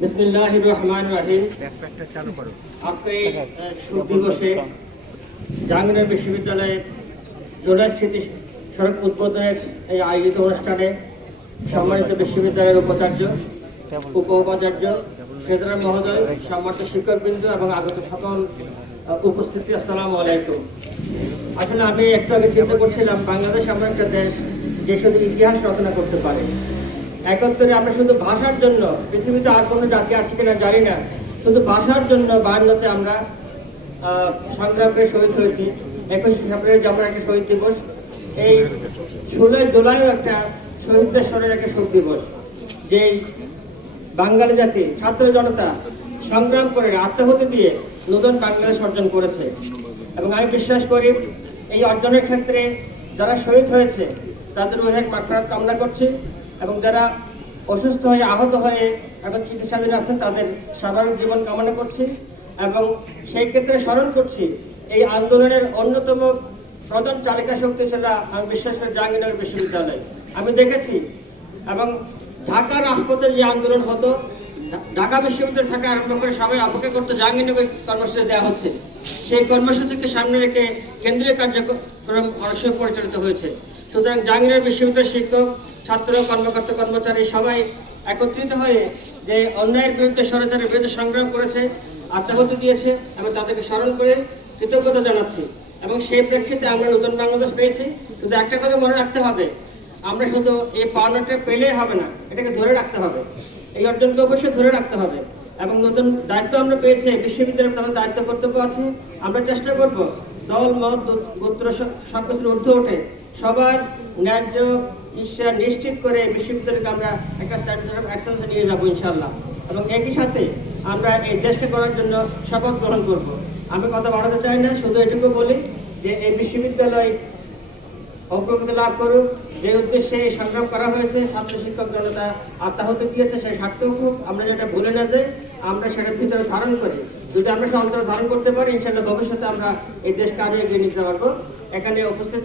বিসমিল্লাহির রহমানির রহিম। আজকে এই শুভ দিবসে জাহাঙ্গীরনগর বিশ্ববিদ্যালয়ের জুলাই স্মৃতি সড়ক উদ্বোধনের এই আয়োজিত অনুষ্ঠানে সম্মানিত বিশ্ববিদ্যালয়ের উপাচার্য, উপ-উপাচার্য, ট্রেজারার মহোদয়, সম্মানিত শিক্ষকবৃন্দ এবং আগত সকল উপস্থিতি, আসসালামু আলাইকুম। আসলে আমি একটু আগে চিন্তা করছিলাম, বাংলাদেশ এমন একটা দেশ যে শুধু ইতিহাস রচনা করতে পারে। একত্রে আমরা শুধু ভাষার জন্য, পৃথিবীতে আর কোনো জাতি আছে কিনা জানি না, শুধু ভাষার জন্য 52তে আমরা সংগ্রাম করে শহীদ হয়েছি। 21 ফেব্রুয়ারি যেমন একটা শহীদ দিবস, এই 16 জুলাইও একটা শহীদদের স্মরণের একটা শোক দিবস। যেই বাঙালি জাতি, ছাত্র জনতা সংগ্রাম করে আত্মাহুতি দিয়ে নতুন বাংলাদেশ অর্জন করেছে। এবং আমি বিশ্বাস করি এই অর্জনের ক্ষেত্রে যারা শহীদ হয়েছে তাদের রুহের মাগফিরাত কামনা করছি, এবং যারা অসুস্থ হয়ে আহত হয়ে এখন চিকিৎসাধীন আছেন তাদের স্বাভাবিক জীবন কামনা করছি। এবং সেই ক্ষেত্রে স্মরণ করছি এই আন্দোলনের অন্যতম প্রধান চালিকা শক্তি ছিল, আমি বিশ্বাস করি, জাহাঙ্গীরনগর বিশ্ববিদ্যালয়। আমি দেখেছি এবং ঢাকার রাজপথে যে আন্দোলন হতো, ঢাকা বিশ্ববিদ্যালয় থাকা আরম্ভ করে সবাই অপেক্ষা করতে জাহাঙ্গীরনগর কর্মসূচি দেওয়া হচ্ছে। সেই কর্মসূচিকে সামনে রেখে কেন্দ্রীয় কার্যক্রম অনেক সময় পরিচালিত হয়েছে। সুতরাং জাহাঙ্গীরনগর বিশ্ববিদ্যালয়ের শিক্ষক, ছাত্র, কর্মকর্তা, কর্মচারী সবাই একত্রিত হয়ে যে অন্যায়ের বিরুদ্ধে, স্বৈরাচারের বিরুদ্ধে সংগ্রাম করেছে, আত্মাহুতি দিয়েছে, এবং তাদেরকে স্মরণ করে কৃতজ্ঞতা জানাচ্ছি। এবং সেই প্রেক্ষিতে আমরা নতুন বাংলাদেশ পেয়েছি। শুধু একটা কথা মনে রাখতে হবে, আমরা শুধু এই পাওনাটা পেলেই হবে না, এটাকে ধরে রাখতে হবে, এই অর্জনকে অবশ্যই ধরে রাখতে হবে। এবং নতুন দায়িত্ব আমরা পেয়েছি, বিশ্ববিদ্যালয়ের আমাদের দায়িত্ব কর্তব্য আছে। আমরা চেষ্টা করব দল, মত, গোত্র সব কিছুর ঊর্ধ্বে ওঠে সবার ন্যায্য ইচ্ছা নিশ্চিত করে বিশ্ববিদ্যালয়কে আমরা একটা স্ট্যান্ডার্ড অফ এক্সেলেন্সে নিয়ে যাবো ইনশাআল্লাহ। এবং একই সাথে আমরা এই দেশকে করার জন্য শপথ গ্রহণ করব। আমি কথা বাড়াতে চাই না, শুধু এটুকু বলি যে এই বিশ্ববিদ্যালয় অগ্রগতি লাভ করুক, যে উদ্দেশ্যে এই সংগ্রাম করা হয়েছে, ছাত্র শিক্ষক জনতা আত্মাহুতি দিয়েছে, সেই সার্থক হোক। আমরা যেটা ভুলে না যাই, আমরা সেটার ভিতরে ধারণ করি। যদি আমরা সে অন্তরে ধারণ করতে পারি, ইনশাআল্লাহ ভবিষ্যতে আমরা এই দেশকে আগে এগিয়ে নিতে পারবো। এখানে উপস্থিত